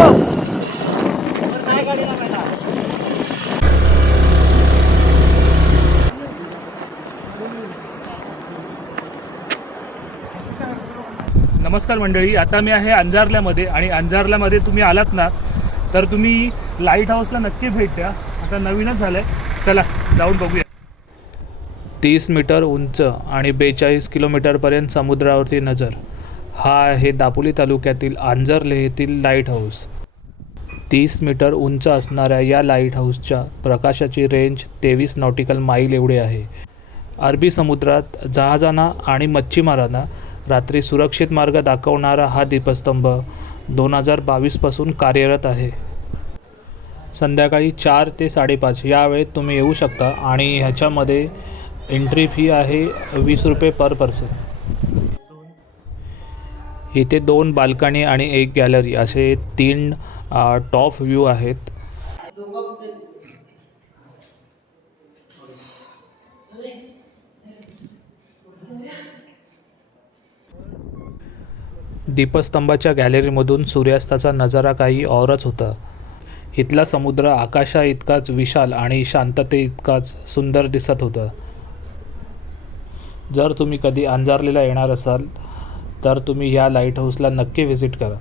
नमस्कार मंडळी, आता मी आहे अंजारल्यामध्ये आणि अंजारल्यामध्ये तुम्ही आलात ना तर तुम्ही लाईट हाऊसला नक्की भेट द्या. आता नवीनच झालंय, चला जाऊन बघूया. 30 मीटर उंच आणि 42 किलोमीटरपर्यंत समुद्रावरती नजर. हा आहे दापोली तालुक्यातील अंजारले येथील लाईट हाऊस. 30 मीटर उंच असणाऱ्या या लाईट हाऊसच्या प्रकाशाची रेंज 23 नॉटिकल माईल एवढे आहे. अरबी समुद्रात जहाजांना आणि मच्छीमारांना रात्री सुरक्षित मार्ग दाखवणारा हा दीपस्तंभ 2022 पासून कार्यरत आहे. संध्याकाळी 4 ते 5:30 या वेळेत तुम्ही येऊ शकता आणि ह्याच्यामध्ये एंट्री फी आहे 20 रुपये पर पर्सन. इथे 2 बाल्कनी आणि 1 गॅलरी असे 3 टॉप व्ह्यू आहेत. दीपस्तंभाच्या गॅलरीमधून सूर्यास्ताचा नजारा काही औरच होता. इथला समुद्र आकाशा इतकाच विशाल आणि शांतते इतकाच सुंदर दिसत होता. जर तुम्ही कधी अंजारलेला येणार असाल तर तुम्ही या लाईट हाऊसला नक्की व्हिजिट करा.